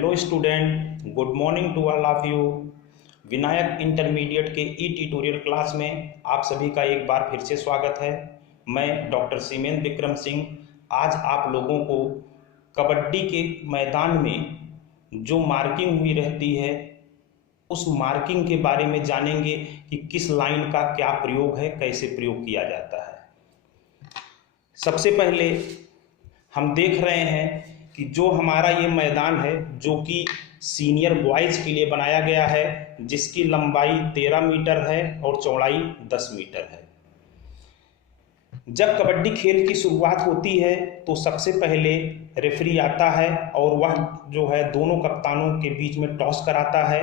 Hello student, good morning to all of you. Vinayak intermediate के e tutorial class में आप सभी का एक बार फिर से स्वागत है। मैं डॉक्टर सीमेन विक्रम सिंह आज आप लोगों को कबड्डी के मैदान में जो मार्किंग हुई रहती है उस मार्किंग के बारे में जानेंगे कि किस लाइन का क्या प्रयोग है, कैसे प्रयोग किया जाता है। सबसे पहले हम देख रहे हैं कि जो हमारा ये मैदान है जो कि सीनियर बॉयज़ के लिए बनाया गया है, जिसकी लंबाई 13 मीटर है और चौड़ाई 10 मीटर है। जब कबड्डी खेल की शुरुआत होती है तो सबसे पहले रेफरी आता है और वह जो है दोनों कप्तानों के बीच में टॉस कराता है।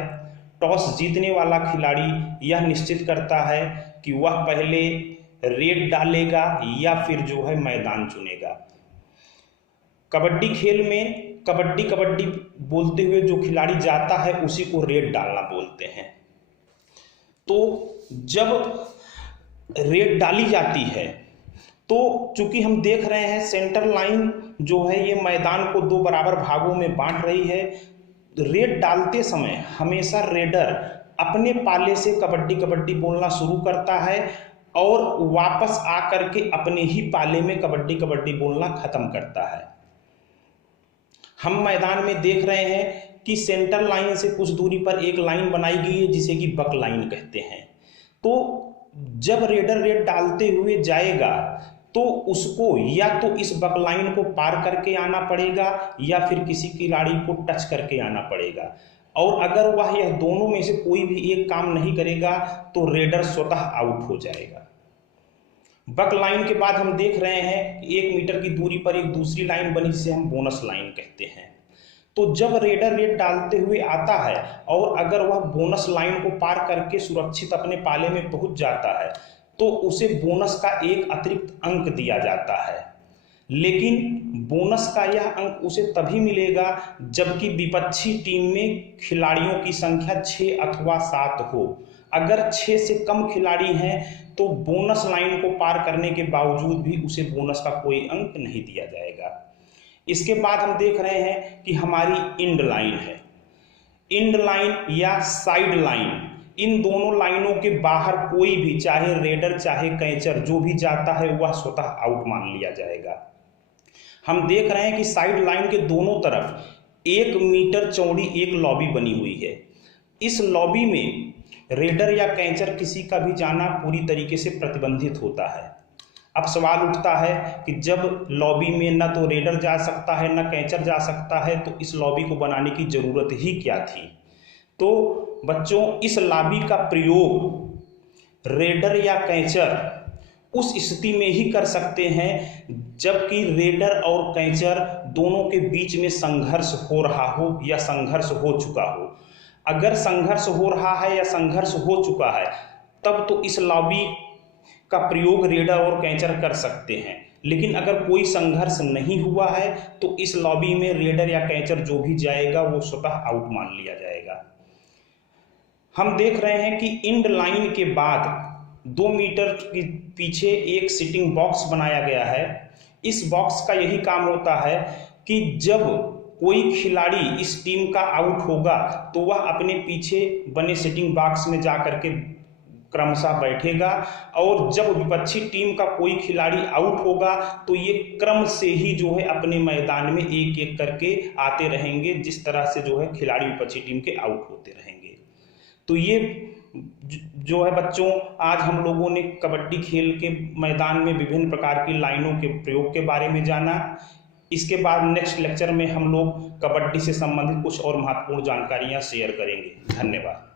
टॉस जीतने वाला खिलाड़ी यह निश्चित करता है कि वह पहले रेड डालेगा या फिर जो है मैदान चुनेगा। कबड्डी खेल में कबड्डी बोलते हुए जो खिलाड़ी जाता है उसी को रेड डालना बोलते हैं। तो जब रेड डाली जाती है तो चूंकि हम देख रहे हैं सेंटर लाइन जो है ये मैदान को दो बराबर भागों में बांट रही है। रेड डालते समय हमेशा रेडर अपने पाले से कबड्डी बोलना शुरू करता है और वापस आकर के अपने ही पाले में कबड्डी बोलना खत्म करता है। हम मैदान में देख रहे हैं कि सेंटर लाइन से कुछ दूरी पर एक लाइन बनाई गई है जिसे कि बक लाइन कहते हैं। तो जब रेडर रेड डालते हुए जाएगा तो उसको या तो इस बक लाइन को पार करके आना पड़ेगा या फिर किसी खिलाड़ी को टच करके आना पड़ेगा। और अगर वह यह दोनों में से कोई भी एक काम नहीं करेगा तो रेडर स्वतः आउट हो जाएगा। बक लाइन के बाद हम देख रहे हैं कि 1 मीटर की दूरी पर एक दूसरी लाइन बनी जिसे हम बोनस लाइन कहते हैं। तो जब रेडर रेड डालते हुए आता है और अगर वह बोनस लाइन को पार करके सुरक्षित अपने पाले में पहुंच जाता है तो उसे बोनस का एक अतिरिक्त अंक दिया जाता है। लेकिन बोनस का यह अंक उसे तभी मिलेगा जबकि विपक्षी टीम में खिलाड़ियों की संख्या 6 अथवा 7 हो। अगर 6 से कम खिलाड़ी हैं तो बोनस लाइन को पार करने के बावजूद भी उसे बोनस का कोई अंक नहीं दिया जाएगा। इसके बाद हम देख रहे हैं कि हमारी इंड लाइन है। इंड लाइन या साइड लाइन, इन दोनों लाइनों के बाहर कोई भी चाहे रेडर चाहे कैचर जो भी जाता है वह स्वतः आउट मान लिया जाएगा। हम देख रहे हैं कि साइड लाइन के दोनों तरफ 1 मीटर चौड़ी एक लॉबी बनी हुई है। इस लॉबी में रेडर या कैचर किसी का भी जाना पूरी तरीके से प्रतिबंधित होता है। अब सवाल उठता है कि जब लॉबी में न तो रेडर जा सकता है न कैचर जा सकता है तो इस लॉबी को बनाने की जरूरत ही क्या थी। तो बच्चों, इस लॉबी का प्रयोग रेडर या कैचर उस स्थिति में ही कर सकते हैं जबकि रेडर और कैचर दोनों के बीच में संघर्ष हो रहा हो या संघर्ष हो चुका हो। अगर संघर्ष हो रहा है या संघर्ष हो चुका है तब तो इस लॉबी का प्रयोग रेडर और कैचर कर सकते हैं। लेकिन अगर कोई संघर्ष नहीं हुआ है तो इस लॉबी में रेडर या कैचर जो भी जाएगा वो स्वतः आउट मान लिया जाएगा। हम देख रहे हैं कि इंड लाइन के बाद 2 मीटर के पीछे एक सिटिंग बॉक्स बनाया गया है। इस बॉक्स का यही काम होता है कि जब कोई खिलाड़ी इस टीम का आउट होगा तो वह अपने पीछे बने सिटिंग बॉक्स में जा करके क्रमशः बैठेगा और जब विपक्षी टीम का कोई खिलाड़ी आउट होगा तो ये क्रम से ही जो है अपने मैदान में एक एक करके आते रहेंगे, जिस तरह से जो है खिलाड़ी विपक्षी टीम के आउट होते रहेंगे। तो ये जो है बच्चों, आज हम लोगों ने कबड्डी खेल के मैदान में विभिन्न प्रकार की लाइनों के प्रयोग के बारे में जाना। इसके बाद नेक्स्ट लेक्चर में हम लोग कबड्डी से संबंधित कुछ और महत्वपूर्ण जानकारियां शेयर करेंगे। धन्यवाद।